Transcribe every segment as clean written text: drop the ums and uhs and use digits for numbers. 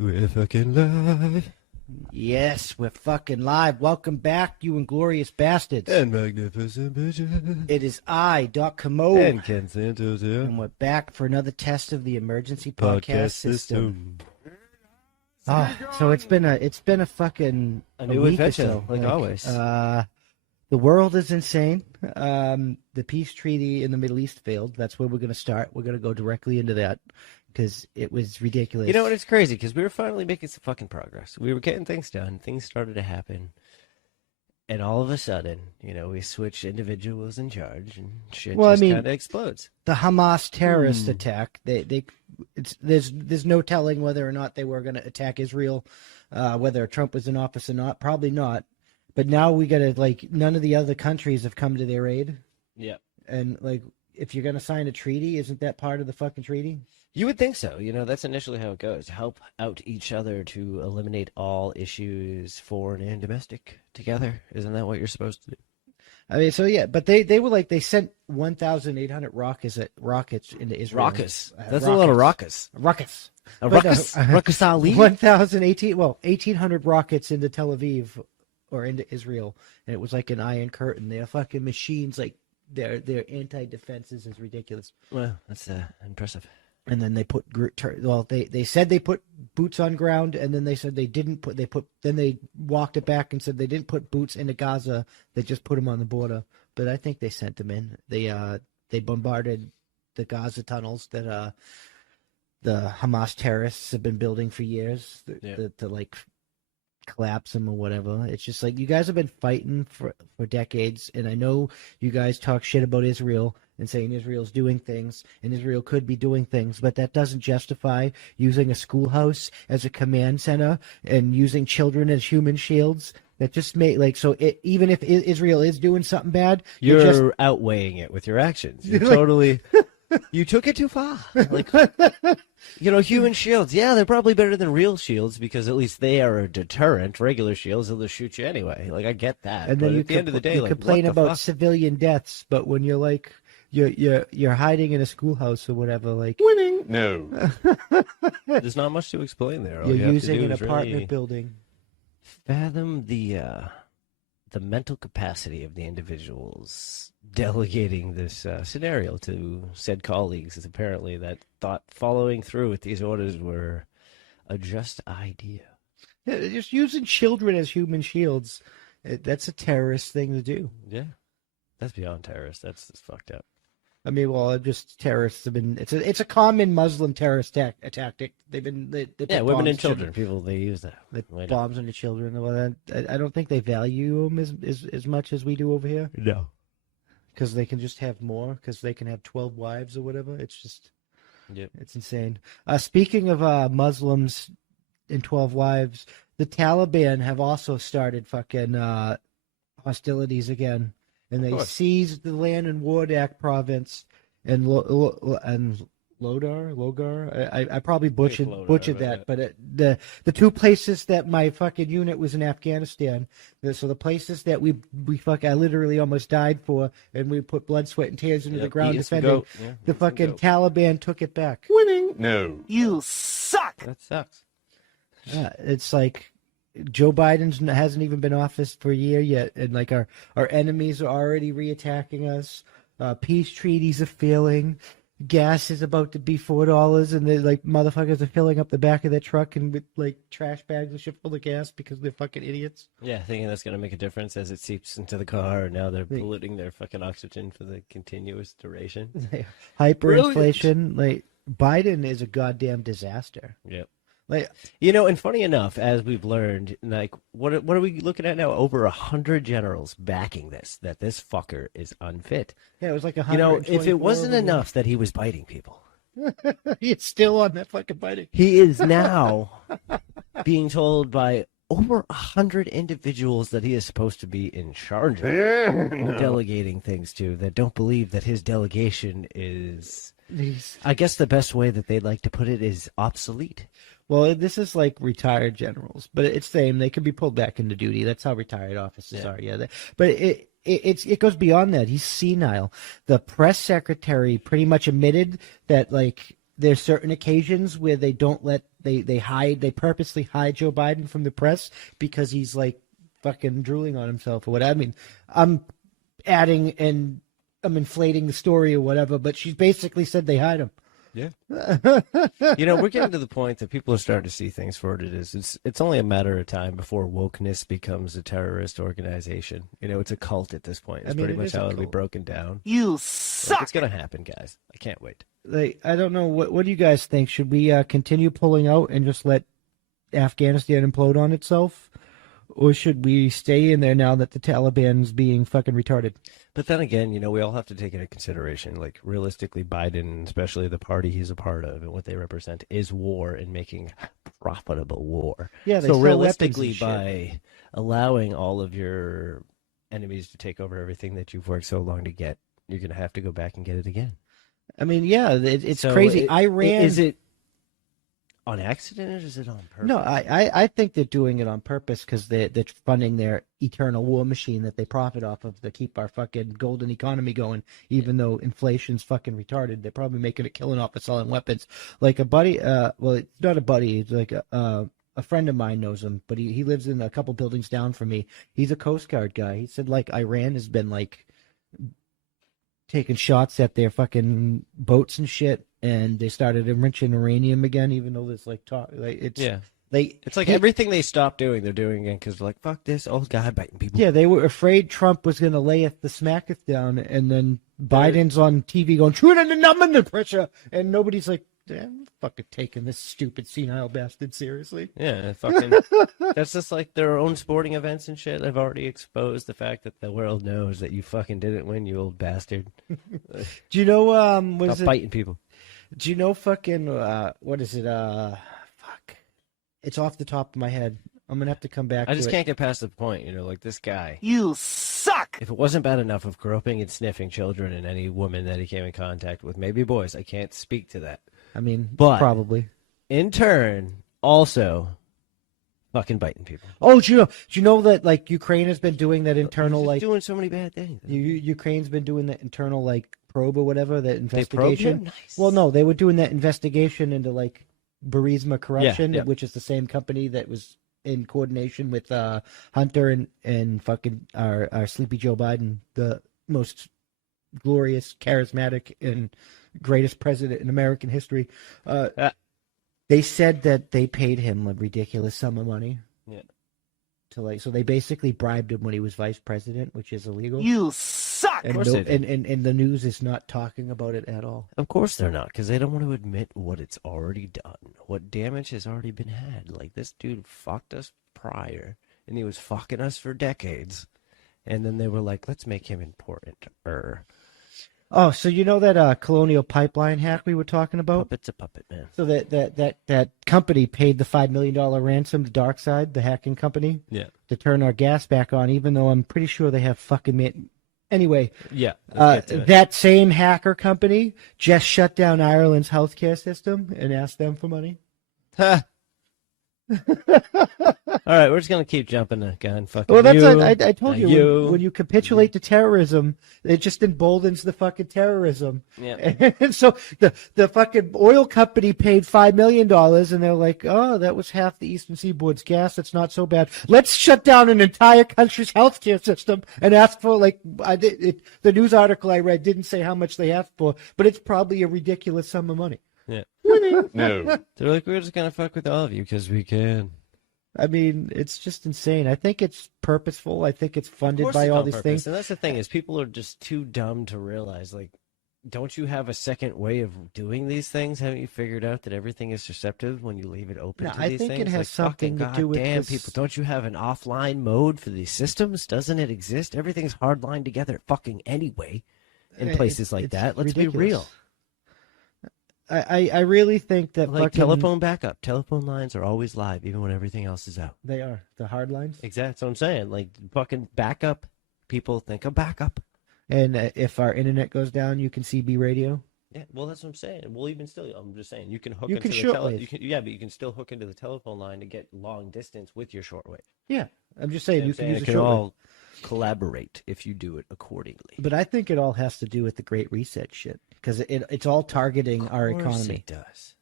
We're fucking live. Yes, we're fucking live. Welcome back, you Inglorious Bastards. And magnificent bitches. It is I, Doc Commode, And Ken Santos here. and we're back for another test of the emergency podcast system. So it's been a fucking A new week adventure, or so. like always. The world is insane. The peace treaty in the Middle East failed. That's where we're going to start. We're going to go directly into that because it was ridiculous. You know what? It's crazy because we were finally making some fucking progress. We were getting things done. Things started to happen. And all of a sudden, we switch individuals in charge and shit kind of explodes. The Hamas terrorist attack, there's no telling whether or not they were going to attack Israel, whether Trump was in office or not. Probably not. But now we got to, none of the other countries have come to their aid. Yeah. And, if you're going to sign a treaty, isn't that part of the fucking treaty? You would think so. That's initially how it goes. Help out each other to eliminate all issues, foreign and domestic, together. Isn't that what you're supposed to do? I mean, so yeah, but they sent 1,800 rockets into Israel. Rockets. That's a lot of rockets. Rockets. Ruckus Ali? 1,800 rockets into Tel Aviv or into Israel, and it was like an iron curtain. They're fucking machines. Their anti-defenses is ridiculous. Well, that's impressive. And then they put they said they put boots on ground, and then they said they didn't put then they walked it back and said they didn't put boots into Gaza. They just put them on the border. But I think they sent them in. They bombarded the Gaza tunnels that the Hamas terrorists have been building for years to collapse them or whatever. It's just you guys have been fighting for decades, and I know you guys talk shit about Israel and saying Israel's doing things, and Israel could be doing things, but that doesn't justify using a schoolhouse as a command center and using children as human shields. That just even if Israel is doing something bad, you're just outweighing it with your actions. You're totally... You took it too far. Human shields. Yeah, they're probably better than real shields because at least they are a deterrent. Regular shields, they'll just shoot you anyway. I get that. And then at the end of the day, you complain about civilian deaths, but when you're you're hiding in a schoolhouse or whatever, winning. No. There's not much to explain there. All you're using an apartment really building. Fathom the mental capacity of the individuals delegating this scenario to said colleagues is apparently that thought following through with these orders were a just idea. Yeah, just using children as human shields. That's a terrorist thing to do. Yeah. That's beyond terrorist. That's just fucked up. I mean, just terrorists have been. It's a common Muslim terrorist tactic. They've been women and children. People they use that. They bombs on the children. Well, I don't think they value them as much as we do over here. No, because they can just have more. Because they can have 12 wives or whatever. It's just, It's insane. Speaking of Muslims and 12 wives, the Taliban have also started fucking hostilities again. And they seized the land in Wardak province and Logar. I probably butchered that, but the two places that my fucking unit was in Afghanistan. So the places that I literally almost died for, and we put blood, sweat, and tears into the ground defending. The fucking Taliban took it back. Winning? No. You suck. That sucks. It's Joe Biden hasn't even been office for a year yet, and our enemies are already reattacking us. Peace treaties are failing. Gas is about to be $4, and they're motherfuckers are filling up the back of their truck and with trash bags and shit full of gas because they're fucking idiots. Yeah, thinking that's gonna make a difference as it seeps into the car, and now they're polluting their fucking oxygen for the continuous duration. Hyperinflation. Biden is a goddamn disaster. Yep. And funny enough, as we've learned, what are we looking at now? Over 100 generals backing that this fucker is unfit. Yeah, it was 100. If it wasn't enough that he was biting people, he's still on that fucking biting. He is now being told by over 100 individuals that he is supposed to be in charge of, delegating things to, that don't believe that his delegation is. I guess the best way that they'd like to put it is obsolete. Well, this is retired generals, but it's same. They can be pulled back into duty. That's how retired officers are. Yeah, but it goes beyond that. He's senile. The press secretary pretty much admitted that there's certain occasions where they don't let they purposely hide Joe Biden from the press because he's like fucking drooling on himself or whatever. I mean, I'm adding and I'm inflating the story or whatever, but she basically said they hide him. Yeah. We're getting to the point that people are starting to see things for what it is. It's only a matter of time before wokeness becomes a terrorist organization. It's a cult at this point. It's pretty much how it'll be broken down. You suck. It's going to happen, guys. I can't wait. I don't know. What do you guys think? Should we continue pulling out and just let Afghanistan implode on itself? Or should we stay in there now that the Taliban's being fucking retarded? But then again, we all have to take into consideration, like, realistically, Biden, especially the party he's a part of and what they represent, is war and making profitable war. Yeah, they so sell realistically, weapons and shit. by allowing all of your enemies to take over everything that you've worked so long to get, you're going to have to go back and get it again. I mean, yeah, it's So crazy. Iran... Is it on accident or is it on purpose? No, I think they're doing it on purpose because they're funding their eternal war machine that they profit off of to keep our fucking golden economy going, even though inflation's fucking retarded. They're probably making a killing off of selling weapons. Like a buddy, well, it's not a buddy, it's like a friend of mine knows him, but he lives in a couple buildings down from me. He's a Coast Guard guy. He said, like, Iran has been, like, taking shots at their fucking boats and shit, and they started enriching uranium again, even though there's like talk. Like, it's it's like everything they stopped doing, they're doing again because they're like, fuck this old guy biting people. Yeah, they were afraid Trump was going to lay the smacketh down, and then Biden's on TV going, "True and numbing the pressure," and nobody's like, "I'm fucking taking this stupid senile bastard seriously." Yeah, fucking. That's just like their own sporting events and shit. They've already exposed the fact that the world knows that you fucking didn't win, you old bastard. Do you know what is Stop it? biting people. Do you know fucking what is it? Fuck. It's off the top of my head. I'm gonna have to come back. I just to can't get past the point. Like this guy. You suck. If it wasn't bad enough of groping and sniffing children and any woman that he came in contact with, maybe boys, I can't speak to that. I mean, But probably. In turn, also fucking biting people. Oh, do you know that like Ukraine has been doing that internal He's like doing so many bad things. Ukraine's been doing that internal like probe or whatever, that They probed investigation. him? Nice. Well, no, they were doing that investigation into like Burisma corruption, yeah. which is the same company that was in coordination with Hunter and fucking our sleepy Joe Biden, the most glorious, charismatic, and greatest president in American history. They said that they paid him a ridiculous sum of money. Yeah. So they basically bribed him when he was vice president, which is illegal. You suck. And, course they did. and the news is not talking about it at all. Of course they're not, because they don't want to admit what it's already done, what damage has already been had. Like, this dude fucked us prior, and he was fucking us for decades. And then they were like, let's make him important. Oh, so you know that Colonial Pipeline hack we were talking about? Puppet's a puppet, man. So that company paid the $5 million ransom to DarkSide, the hacking company, to turn our gas back on, even though I'm pretty sure they have fucking... Anyway, Yeah. that same hacker company just shut down Ireland's healthcare system and asked them for money. All right, we're just going to keep jumping the gun. Fucking Well, that's you. I told you, when you capitulate to terrorism, it just emboldens the fucking terrorism. Yeah. And so the fucking oil company paid $5 million, and they're like, oh, that was half the Eastern Seaboard's gas. That's not so bad. Let's shut down an entire country's healthcare system and ask for, like, the news article I read didn't say how much they asked for, but it's probably a ridiculous sum of money. Yeah. No. They're like, we're just going to fuck with all of you because we can. I mean, it's just insane. I think it's purposeful. I think it's funded Of course by it's all on these purpose. things. And that's the thing, is people are just too dumb to realize, like, don't you have a second way of doing these things? Haven't you figured out that everything is susceptible when you leave it open No, to I these think it things? has Like, something fucking to do with goddamn this- people. Don't you have an offline mode for these systems? Doesn't it exist? Everything's hardlined together fucking anyway in places like It's that. Let's ridiculous. be real. I really think that Like fucking, telephone backup. Telephone lines are always live, even when everything else is out. they are the hard lines. Exactly. That's what I'm saying. Like, fucking backup. People think of backup. And if our internet goes down, you can CB radio. Yeah, well, that's what I'm saying. Well, even still, I'm just saying you can hook You into can the shortwave. yeah, but you can still hook into the telephone line to get long distance with your shortwave. Yeah, I'm just saying you can use it a can shortwave. all collaborate if you do it accordingly. But I think it all has to do with the Great Reset shit, because it's all targeting our Of course economy. it does.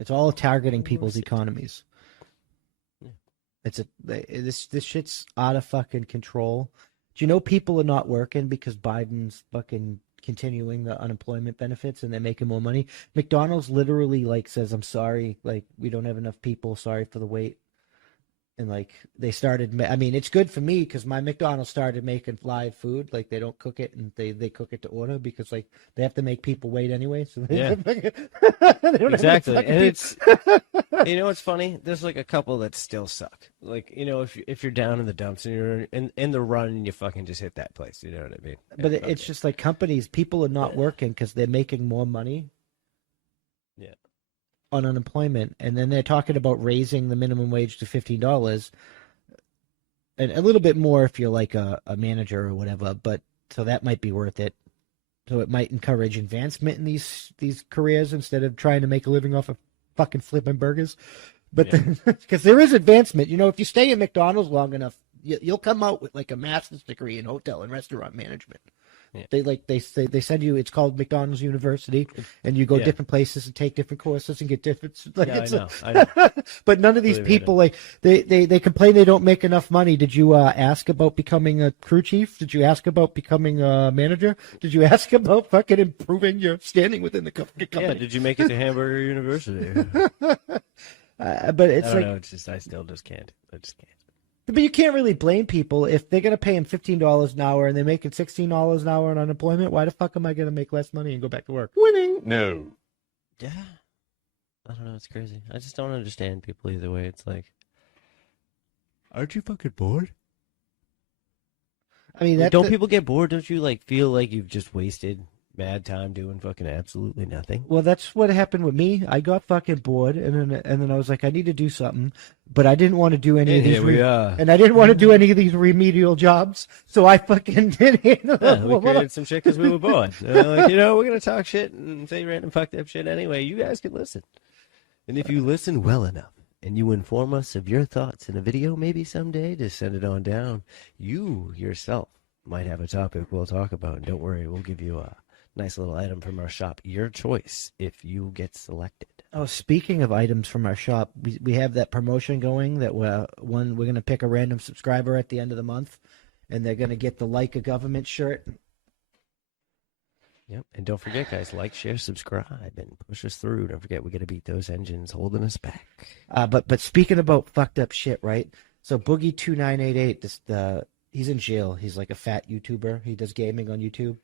It's all targeting people's economies. Yeah. This shit's out of fucking control. Do you know people are not working because Biden's fucking continuing the unemployment benefits and they're making more money? McDonald's literally like says, "I'm sorry, like we don't have enough people. Sorry for the wait." And like they started, I mean, it's good for me because my McDonald's started making live food. Like they don't cook it and they cook it to order because like they have to make people wait anyway. So Yeah. they don't Exactly. have And it's, you know what's funny? There's like a couple that still suck. Like, you know, if you're down in the dumps and you're in the run and you fucking just hit that place, you know what I mean? But it's just like companies, people are not working because they're making more money. Yeah. On unemployment, and then they're talking about raising the minimum wage to $15, and a little bit more if you're like a manager or whatever. But so that might be worth it. So it might encourage advancement in these careers instead of trying to make a living off of fucking flipping burgers. But because there is advancement, you know, if you stay at McDonald's long enough, you'll come out with like a master's degree in hotel and restaurant management. Yeah. They send you. It's called McDonald's University, and you go different places and take different courses and get different. Like, yeah, I know. But none of these people like they complain they don't make enough money. Did you ask about becoming a crew chief? Did you ask about becoming a manager? Did you ask about fucking improving your standing within the company? Yeah. Did you make it to Hamburger University? But it's I don't like know. It's just I still just can't. I just can't. But you can't really blame people if they're going to pay them $15 an hour and they're making $16 an hour on unemployment. Why the fuck am I going to make less money and go back to work? Winning? No. Yeah. I don't know. It's crazy. I just don't understand people either way. It's like, aren't you fucking bored? I mean, Don't people get bored? Don't you like feel like you've just wasted mad time doing fucking absolutely nothing? Well, that's what happened with me. I got fucking bored, and then I was like, I need to do something, but I didn't want to do any of these. And I didn't want to do any of these remedial jobs, so I fucking did it. Yeah, we created some shit because we were bored. Like, you know, we're gonna talk shit and say random fucked up shit anyway. You guys can listen, and if you listen well enough and you inform us of your thoughts in a video, maybe someday to send it on down, you yourself might have a topic we'll talk about. And don't worry, we'll give you a nice little item from our shop, your choice, if you get selected. Oh, speaking of items from our shop, we have that promotion going that we're going to pick a random subscriber at the end of the month, and they're going to get the Like a Government shirt. Yep, and don't forget, guys, like, share, subscribe, and push us through. Don't forget, we got to beat those engines holding us back. But speaking about fucked up shit, right? So Boogie2988, he's in jail. He's like a fat YouTuber. He does gaming on YouTube.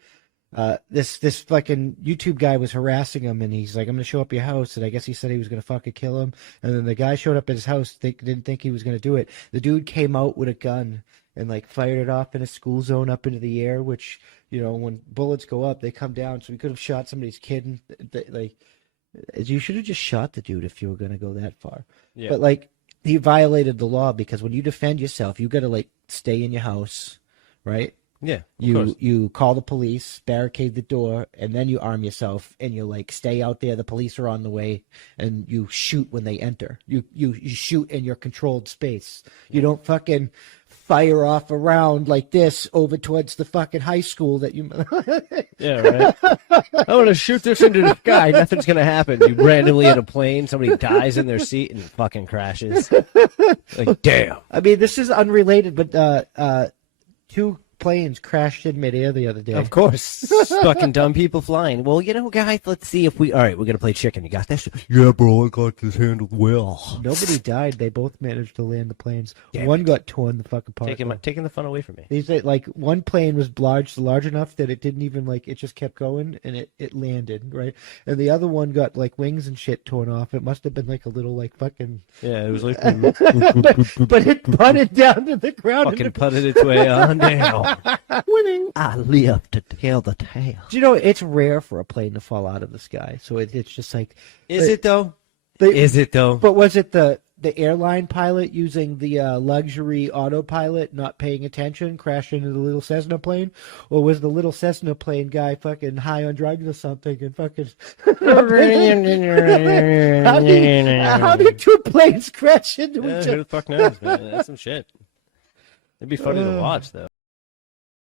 This fucking YouTube guy was harassing him, and he's like, I'm gonna show up your house, and I guess he said he was gonna fucking kill him, and then the guy showed up at his house, didn't think he was gonna do it. The dude came out with a gun and like fired it off in a school zone up into the air, which, you know, when bullets go up, they come down, so he could have shot somebody's kid, and like, you should have just shot the dude if you were gonna go that far. Yeah. But like, he violated the law, because when you defend yourself, you gotta like stay in your house, right? Yeah, you call the police, barricade the door, and then you arm yourself, and you like stay out there. The police are on the way, and you shoot when they enter. You shoot in your controlled space. You don't fucking fire off a round like this over towards the fucking high school that you. Yeah, right. I want to shoot this into the sky. Nothing's gonna happen. You randomly in a plane, somebody dies in their seat and fucking crashes. Like, damn. I mean, this is unrelated, but two planes crashed in midair the other day. Of course. Fucking dumb people flying. Well, you know, guys, let's see if all right, we're going to play chicken. You got this? Yeah, bro, I got this handled well. Nobody died. They both managed to land the planes. Damn one it. got torn the fuck apart. Taking the fun away from me. They said, like, one plane was large enough that it didn't even, like, it just kept going, and it landed, right? And the other one got, like, wings and shit torn off. It must have been, like, a little, like, fucking... Yeah, it was like... but it putted down to the ground. Fucking putted its way on down. Winning. I live to tell the tale. Do you know, it's rare for a plane to fall out of the sky, so it's just like... Is it, though? Is it, though? But was it the airline pilot using the luxury autopilot not paying attention, crashing into the little Cessna plane? Or was the little Cessna plane guy fucking high on drugs or something and fucking... how did two planes crash into each other? Who the fuck knows, man? That's some shit. It'd be funny to watch, though.